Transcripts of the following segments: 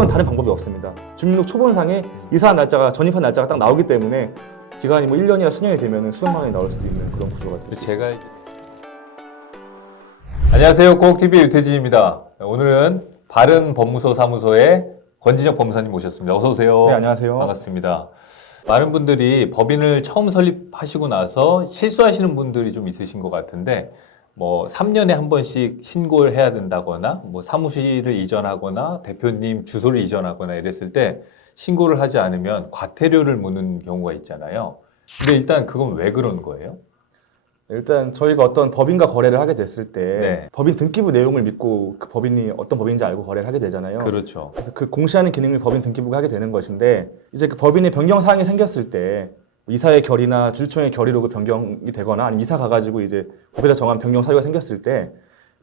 이건 다른 방법이 없습니다. 주민등록 초본상에 이사한 날짜가 전입한 날짜가 딱 나오기 때문에 기간이 뭐 1년이나 수년이 되면 수백만 원이 나올 수도 있는 그런 구조가 되죠. 제가 안녕하세요, 고옥TV의 유태진입니다. 오늘은 바른법무소 사무소의 권진혁 법무사님 모셨습니다. 어서 오세요. 네, 안녕하세요. 반갑습니다. 많은 분들이 법인을 처음 설립하시고 나서 실수하시는 분들이 좀 있으신 것 같은데, 뭐 3년에 한 번씩 신고를 해야 된다거나, 뭐 사무실을 이전하거나 대표님 주소를 이전하거나 이랬을 때 신고를 하지 않으면 과태료를 무는 경우가 있잖아요. 근데 일단 그건 왜 그런 거예요? 일단 저희가 어떤 법인과 거래를 하게 됐을 때 네. 법인 등기부 내용을 믿고 그 법인이 어떤 법인인지 알고 거래를 하게 되잖아요. 그렇죠. 그래서 그 공시하는 기능을 법인 등기부가 하게 되는 것인데, 이제 그 법인의 변경 사항이 생겼을 때 이사의 결의나 주주총회 결의로 그 변경이 되거나 아니면 이사 가가지고 이제 법에서 정한 변경 사유가 생겼을 때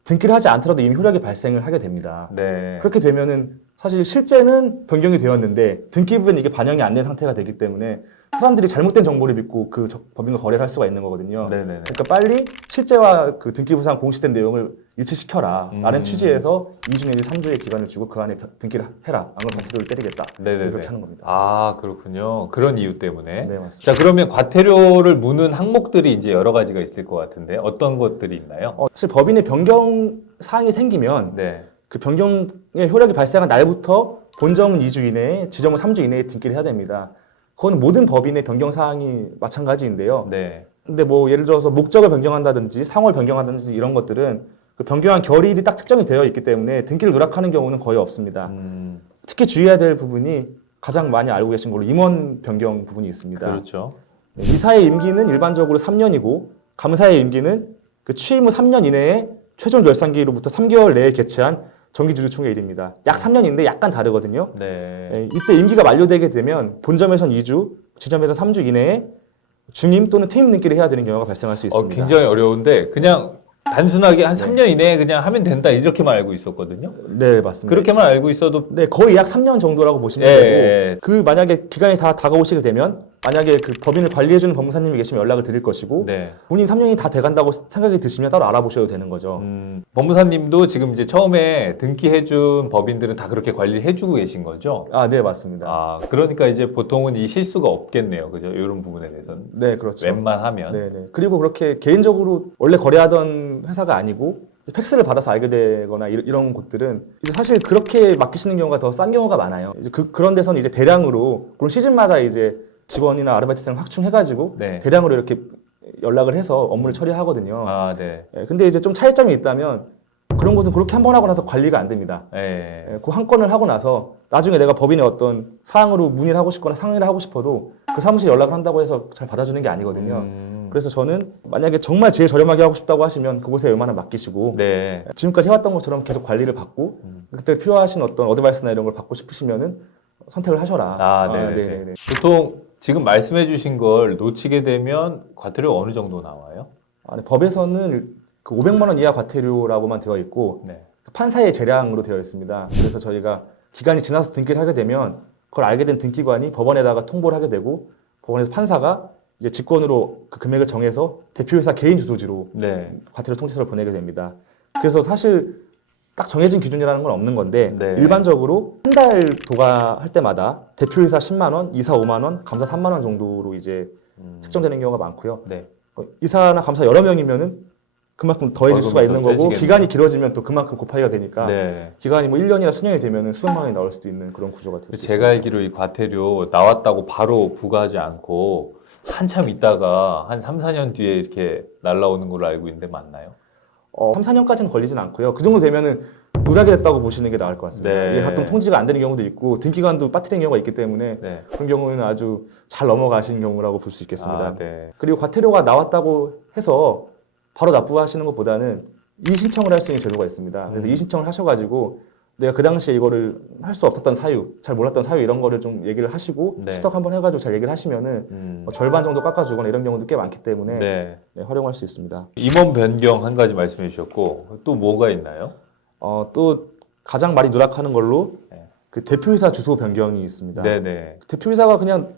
등기를 하지 않더라도 이미 효력이 발생을 하게 됩니다. 네. 그렇게 되면은 사실 실제는 변경이 되었는데 등기부에는 이게 반영이 안 된 상태가 되기 때문에 사람들이 잘못된 정보를 믿고 그 법인과 거래를 할 수가 있는 거거든요. 네네네. 그러니까 빨리 실제와 그 등기부상 공시된 내용을 일치시켜라 라는 취지에서 2주 내지 3주의 기간을 주고 그 안에 등기를 해라. 안 그러면 과태료를 때리겠다. 네네네. 그렇게 하는 겁니다. 아, 그렇군요. 그런 이유 때문에. 네, 맞습니다. 자, 그러면 과태료를 무는 항목들이 이제 여러 가지가 있을 것 같은데 어떤 것들이 있나요? 사실 법인의 변경 사항이 생기면 네. 그 변경의 효력이 발생한 날부터 본점은 2주 이내에, 지점은 3주 이내에 등기를 해야 됩니다. 그건 모든 법인의 변경 사항이 마찬가지인데요. 네. 근데 뭐 예를 들어서 목적을 변경한다든지 상호를 변경한다든지 이런 것들은 그 변경한 결의일이 딱 특정이 되어 있기 때문에 등기를 누락하는 경우는 거의 없습니다. 특히 주의해야 될 부분이 가장 많이 알고 계신 걸로 임원 변경 부분이 있습니다. 그렇죠. 이사의 임기는 일반적으로 3년이고 감사의 임기는 그 취임 후 3년 이내에 최종 결산기로부터 3개월 내에 개최한 정기주주총회일입니다. 약 3년인데 약간 다르거든요. 네. 이때 임기가 만료되게 되면 본점에선 2주, 지점에선 3주 이내에 중임 또는 퇴임 등기를 해야 되는 경우가 발생할 수 있습니다. 굉장히 어려운데 그냥 단순하게 한 3년 이내에 그냥 하면 된다 이렇게만 알고 있었거든요. 네, 맞습니다. 그렇게만 알고 있어도 네, 거의 약 3년 정도라고 보시면 예, 되고 예. 그 만약에 기간이 다 다가오시게 되면 만약에 그 법인을 관리해주는 법무사님이 계시면 연락을 드릴 것이고 네. 본인 3년이 다 돼간다고 생각이 드시면 따로 알아보셔도 되는 거죠. 법무사님도 지금 이제 처음에 등기해준 법인들은 다 그렇게 관리를 해주고 계신 거죠? 아, 네, 맞습니다. 아, 그러니까 이제 보통은 이 실수가 없겠네요. 그죠? 이런 부분에 대해서는. 네, 그렇죠. 웬만하면. 네, 네. 그리고 그렇게 개인적으로 원래 거래하던 회사가 아니고 팩스를 받아서 알게 되거나 이런 곳들은 이제 사실 그렇게 맡기시는 경우가 더 싼 경우가 많아요. 이제 그런 데서는 이제 대량으로 그런 시즌마다 이제 직원이나 아르바이트생을 확충해가지고 네. 대량으로 이렇게 연락을 해서 업무를 처리하거든요. 아, 네. 근데 이제 좀 차이점이 있다면 그런 곳은 그렇게 한 번 하고 나서 관리가 안 됩니다. 예. 그 한 건을 하고 나서 나중에 내가 법인의 어떤 사항으로 문의를 하고 싶거나 상의를 하고 싶어도 그 사무실에 연락을 한다고 해서 잘 받아주는 게 아니거든요. 그래서 저는 만약에 정말 제일 저렴하게 하고 싶다고 하시면 그곳에 웬만하면 맡기시고 네. 지금까지 해왔던 것처럼 계속 관리를 받고 그때 필요하신 어떤 어드바이스나 이런 걸 받고 싶으시면은 선택을 하셔라. 아, 네네. 보통 지금 말씀해 주신 걸 놓치게 되면 과태료가 어느 정도 나와요? 네, 법에서는 그 500만 원 이하 과태료라고만 되어 있고 네. 판사의 재량으로 되어 있습니다. 그래서 저희가 기간이 지나서 등기를 하게 되면 그걸 알게 된 등기관이 법원에다가 통보를 하게 되고 법원에서 판사가 이제 직권으로 그 금액을 정해서 대표이사 개인 주소지로 네. 과태료 통지서를 보내게 됩니다. 그래서 사실 딱 정해진 기준이라는 건 없는 건데 네. 일반적으로 한 달 도가할 때마다 대표이사 10만 원, 이사 5만 원, 감사 3만 원 정도로 이제 책정되는 경우가 많고요. 네. 이사나 감사 여러 명이면은 그만큼 더해질 수가 있는 거고 세지겠네요. 기간이 길어지면 또 그만큼 곱하기가 되니까 네. 기간이 뭐 1년이나 수년이 되면은 수백만 원이 나올 수도 있는 그런 구조가 될 수 있습니다. 제가 알기로 이 과태료 나왔다고 바로 부과하지 않고 한참 있다가 한 3, 4년 뒤에 이렇게 날라오는 걸로 알고 있는데 맞나요? 3, 4년까지는 걸리진 않고요. 그 정도 되면은 누락이 됐다고 보시는 게 나을 것 같습니다. 네. 이게 가끔 통지가 안 되는 경우도 있고 등기관도 빠뜨리는 경우가 있기 때문에 네. 그런 경우는 아주 잘 넘어가시는 경우라고 볼 수 있겠습니다. 아, 네. 그리고 과태료가 나왔다고 해서 바로 납부하시는 것보다는 이의신청을 할 수 있는 제도가 있습니다. 그래서 이의신청을 하셔가지고 내가 그 당시에 이거를 할 수 없었던 사유, 잘 몰랐던 사유 이런 거를 좀 얘기를 하시고 네. 추적 한번 해가지고 잘 얘기를 하시면은 절반 정도 깎아주거나 이런 경우도 꽤 많기 때문에 네. 네, 활용할 수 있습니다. 임원 변경 한 가지 말씀해 주셨고 또 뭐가 있나요? 또 가장 많이 누락하는 걸로 네. 그 대표이사 주소 변경이 있습니다. 네네. 대표이사가 그냥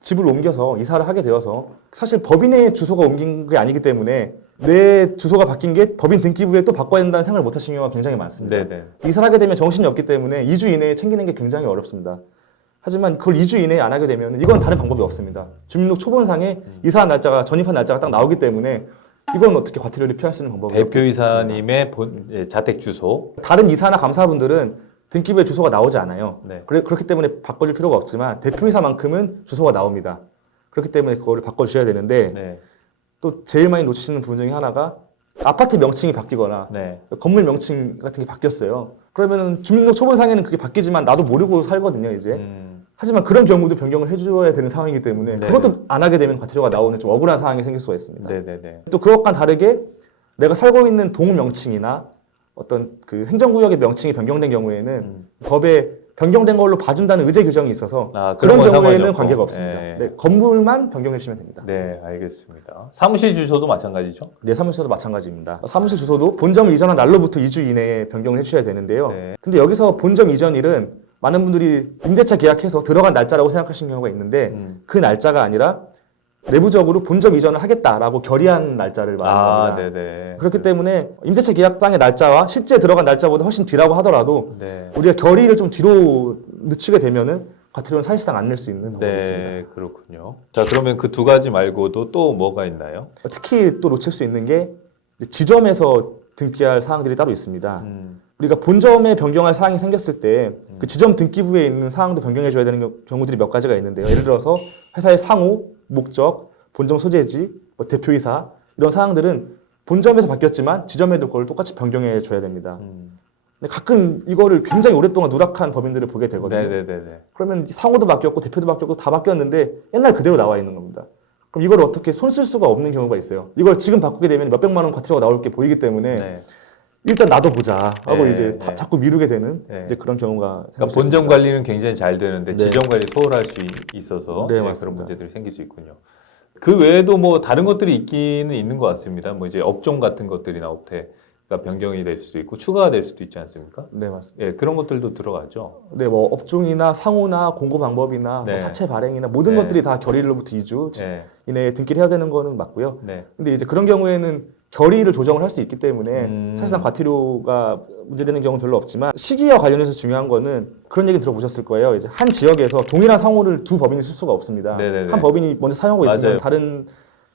집을 옮겨서 이사를 하게 되어서 사실 법인의 주소가 옮긴 게 아니기 때문에 내 주소가 바뀐 게 법인 등기부에 또 바꿔야 된다는 생각을 못 하시는 경우가 굉장히 많습니다. 네네. 이사를 하게 되면 정신이 없기 때문에 2주 이내에 챙기는 게 굉장히 어렵습니다. 하지만 그걸 2주 이내에 안 하게 되면 이건 다른 방법이 없습니다. 주민등록 초본상에 이사한 날짜가 전입한 날짜가 딱 나오기 때문에 이건 어떻게 과태료를 피할 수 있는 방법이 대표이사님의 자택 주소. 다른 이사나 감사분들은 등기부에 주소가 나오지 않아요. 네. 그렇기 때문에 바꿔줄 필요가 없지만 대표이사만큼은 주소가 나옵니다. 그렇기 때문에 그거를 바꿔주셔야 되는데 네. 또 제일 많이 놓치시는 부분 중에 하나가 아파트 명칭이 바뀌거나 네. 건물 명칭 같은 게 바뀌었어요. 그러면은 주민등록 초본상에는 그게 바뀌지만 나도 모르고 살거든요, 이제. 하지만 그런 경우도 변경을 해줘야 되는 상황이기 때문에 네네. 그것도 안 하게 되면 과태료가 나오는 좀 억울한 상황이 생길 수가 있습니다. 네네네. 또 그것과는 다르게 내가 살고 있는 동 명칭이나 어떤 그 행정구역의 명칭이 변경된 경우에는 법에 변경된 걸로 봐준다는 의제 규정이 있어서 그런 그런 건 상관이 경우에는 없고. 관계가 없습니다. 네. 네, 건물만 변경해 주시면 됩니다. 네, 알겠습니다. 사무실 주소도 마찬가지죠? 네, 사무실도 마찬가지입니다. 사무실 주소도 본점을 이전한 날로부터 2주 이내에 변경을 해주셔야 되는데요. 네. 근데 여기서 본점 이전일은 많은 분들이 임대차 계약해서 들어간 날짜라고 생각하시는 경우가 있는데 그 날짜가 아니라 내부적으로 본점 이전을 하겠다라고 결의한 날짜를 말하는 겁니다. 네네. 그렇기 때문에 임대차 계약장의 날짜와 실제 들어간 날짜보다 훨씬 뒤라고 하더라도 네. 우리가 결의를 좀 뒤로 늦추게 되면은 과태료는 사실상 안 낼 수 있는 방법이 있습니다. 네, 그렇군요. 자, 그러면 그 두 가지 말고도 또 뭐가 있나요? 특히 또 놓칠 수 있는 게 이제 지점에서 등기할 사항들이 따로 있습니다. 우리가 본점에 변경할 사항이 생겼을 때 그 지점 등기부에 있는 사항도 변경해 줘야 되는 경우들이 몇 가지가 있는데요. 예를 들어서 회사의 상호, 목적, 본점 소재지, 뭐 대표이사 이런 사항들은 본점에서 바뀌었지만 지점에도 그걸 똑같이 변경해 줘야 됩니다. 근데 가끔 이거를 굉장히 오랫동안 누락한 법인들을 보게 되거든요. 네네네. 그러면 상호도 바뀌었고 대표도 바뀌었고 다 바뀌었는데 옛날 그대로 나와 있는 겁니다. 그럼 이걸 어떻게 손 쓸 수가 없는 경우가 있어요. 이걸 지금 바꾸게 되면 몇백만 원 과태료가 나올 게 보이기 때문에 네. 일단 놔둬보자 하고 네, 이제 네. 자꾸 미루게 되는 네. 이제 그런 경우가 생길 그러니까 수 본점 있습니다. 관리는 굉장히 잘 되는데 네. 지점 관리 소홀할 수 있어서 네, 그런 맞습니다. 문제들이 생길 수 있군요. 그 외에도 뭐 다른 것들이 있기는 있는 것 같습니다. 뭐 이제 업종 같은 것들이나 업태가 변경이 될 수도 있고 추가가 될 수도 있지 않습니까? 네, 맞습니다. 예, 그런 것들도 들어가죠. 네, 뭐 업종이나 상호나 공고 방법이나 네. 뭐 사채 발행이나 모든 네. 것들이 다 결의로부터 2주 네, 이내에 등기를 해야 되는 거는 맞고요. 네, 근데 이제 그런 경우에는 결의를 조정을 할 수 있기 때문에 사실상 과태료가 문제되는 경우는 별로 없지만 시기와 관련해서 중요한 거는 그런 얘기 들어보셨을 거예요. 이제 한 지역에서 동일한 상호를 두 법인이 쓸 수가 없습니다. 네네네. 한 법인이 먼저 사용하고 있으면 맞아요. 다른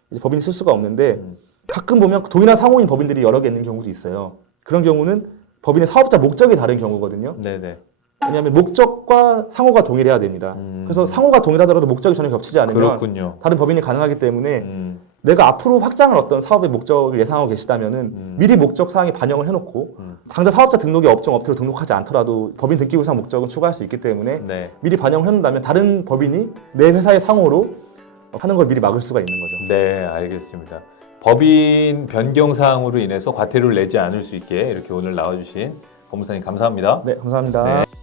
이제 법인이 쓸 수가 없는데 가끔 보면 동일한 상호인 법인들이 여러 개 있는 경우도 있어요. 그런 경우는 법인의 사업자 목적이 다른 경우거든요. 네네. 왜냐하면 목적과 상호가 동일해야 됩니다. 그래서 상호가 동일하더라도 목적이 전혀 겹치지 않으면 그렇군요. 다른 법인이 가능하기 때문에 내가 앞으로 확장을 어떤 사업의 목적을 예상하고 계시다면은 미리 목적 사항에 반영을 해놓고 당장 사업자 등록이 업종 업태로 등록하지 않더라도 법인 등기부상 목적은 추가할 수 있기 때문에 네. 미리 반영을 해놓는다면 다른 법인이 내 회사의 상호로 하는 걸 미리 막을 수가 있는 거죠. 네, 알겠습니다. 법인 변경 사항으로 인해서 과태료를 내지 않을 수 있게 이렇게 오늘 나와주신 법무사님 감사합니다. 네, 감사합니다. 네.